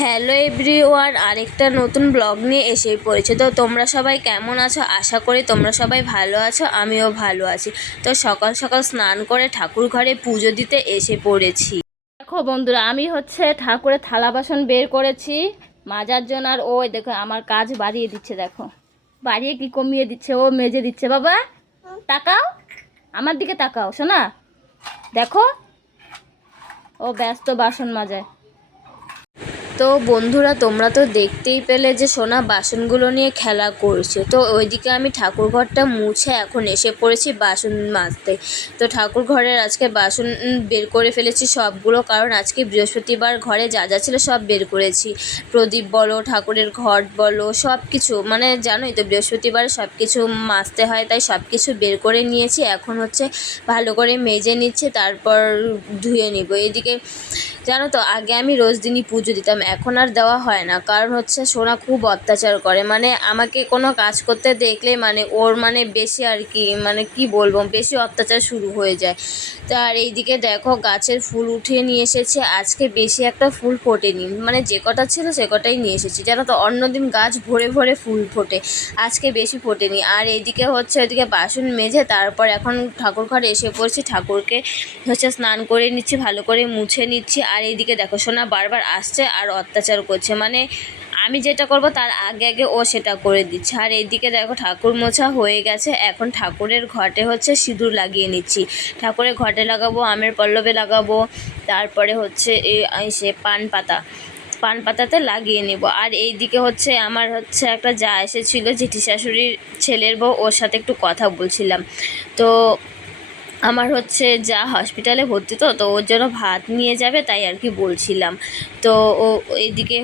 Hello everyone, আরেকটা নতুন blog নিয়ে এসে পড়েছে। তো তোমরা সবাই কেমন আছো? আশা করি তোমরা সবাই ভালো আছো, আমিও ভালো আছি। তো সকাল সকাল স্নান করে ঠাকুর ঘরে পুজো দিতে এসে পড়েছি। দেখো বন্ধুরা, আমি ঠাকুরের থালা বাসন বের করেছি মাজার জন্য। আর ওই দেখো আমার কাজ বাড়িয়ে দিচ্ছে, দেখো বাড়িয়ে কি কমিয়ে দিচ্ছে, ও মেজে দিচ্ছে। বাবা তাকাও, আমার দিকে তাকাও শোনা, দেখো ও ব্যস্ত বাসন মাজায়। তো বন্ধুরা, তোমরা তো দেখতেই পেলে যে সোনা বাসনগুলো নিয়ে খেলা করছে। তো ওইদিকে আমি ঠাকুর ঘরটা মুছে এখন এসে পড়েছি বাসন মাজতে। তো ঠাকুর ঘরের আজকে বাসন বের করে ফেলেছি সবগুলো, কারণ আজকে বৃহস্পতিবার ঘরে যা যা ছিল সব বের করেছি। প্রদীপ বলো, ঠাকুরের ঘট বলো, সব কিছু, মানে জানোই তো বৃহস্পতিবার সব কিছু মাজতে হয়, তাই সব কিছু বের করে নিয়েছি। এখন ভালো করে মেজে নিচ্ছে, তারপর ধুয়ে নিব। এদিকে জানো তো, আগে আমি রোজ দিনই পুজো দিতাম, এখন আর দেওয়া হয় না। কারণ সোনা খুব অত্যাচার করে, মানে আমাকে কোনো কাজ করতে দেখলে ওর বেশি আর কি, কি বলবো, বেশি অত্যাচার শুরু হয়ে যায়। তো আর এইদিকে দেখো গাছের ফুল উঠিয়ে নিয়ে এসেছে। আজকে বেশি একটা ফুল ফোটেনি, যে কটা ছিল সে কটাই নিয়ে এসেছি। জানো তো, অন্যদিন গাছ ভরে ভরে ফুল ফোটে, আজকে বেশি ফোটেনি। আর এইদিকে ওইদিকে বাসন মেজে তারপর এখন ঠাকুর ঘরে এসে পড়ছি। ঠাকুরকে স্নান করে নিচ্ছি, ভালো করে মুছে নিচ্ছি। আর এইদিকে দেখো সোনা বারবার আসছে আর অত্যাচার করছে, আমি যেটা করব তার আগে আগে ও সেটা করে দিচ্ছে। আর এইদিকে দেখো ঠাকুর মোছা হয়ে গেছে, এখন ঠাকুরের ঘটে সিঁদুর লাগিয়ে নিচ্ছি। ঠাকুরের ঘটে লাগাবো, আমের পল্লবে লাগাবো, তারপরে সে পান পাতাতে লাগিয়ে নেব। আর এইদিকে আমার একটা যা এসেছিলো, জেঠি শাশুড়ির ছেলের বউ, ওর সাথে একটু কথা বলছিলাম। তো আমার যা হসপিটালে ভর্তি, তো ওর জন্য ভাত নিয়ে যাবে, তাই আর কি বলছিলাম। তো ও এইদিকে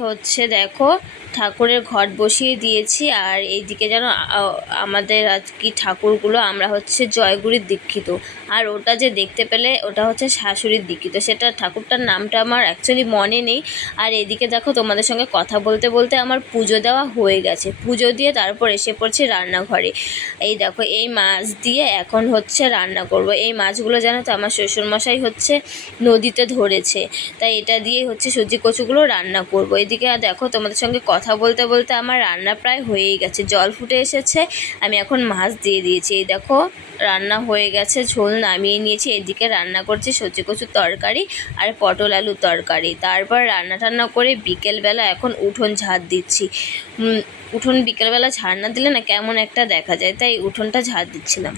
দেখো ঠাকুরের ঘট বসিয়ে দিয়েছি। আর এইদিকে যেন আমাদের আর কি ঠাকুরগুলো আমরা জয়গুরির দীক্ষিত। আর ওটা যে দেখতে পেলে ওটা শাশুড়ির দীক্ষিত, সেটা ঠাকুরটার নামটা আমার অ্যাকচুয়ালি মনে নেই। আর এইদিকে দেখো তোমাদের সঙ্গে কথা বলতে বলতে আমার পুজো দেওয়া হয়ে গেছে। পুজো দিয়ে তারপর এসে পড়ছি রান্নাঘরে। এই দেখো এই মাছ দিয়ে এখন রান্না করব। এই মাছগুলো জানো তো আমার শ্বশুরমশাই নদীতে ধরেছে, তাই এটা দিয়ে সবজি কচুগুলো রান্না করব। এদিকে দেখো তোমাদের সঙ্গে কথা বলতে বলতে আমার রান্না প্রায় হয়েই গেছে, জল ফুটে এসেছে, আমি এখন মাছ দিয়ে দিয়েছি। এই দেখো রান্না হয়ে গেছে, ঝোল নামিয়ে নিয়েছি। এদিকে রান্না করছি সবজি কচুর তরকারি আর পটল আলুর তরকারি। তারপর রান্না টান্না করে বিকেলবেলা এখন উঠোন ঝাড় দিচ্ছি। উঠোন বিকেলবেলা ঝাড় না দিলে না কেমন একটা দেখা যায়, তাই উঠোনটা ঝাড় দিচ্ছিলাম।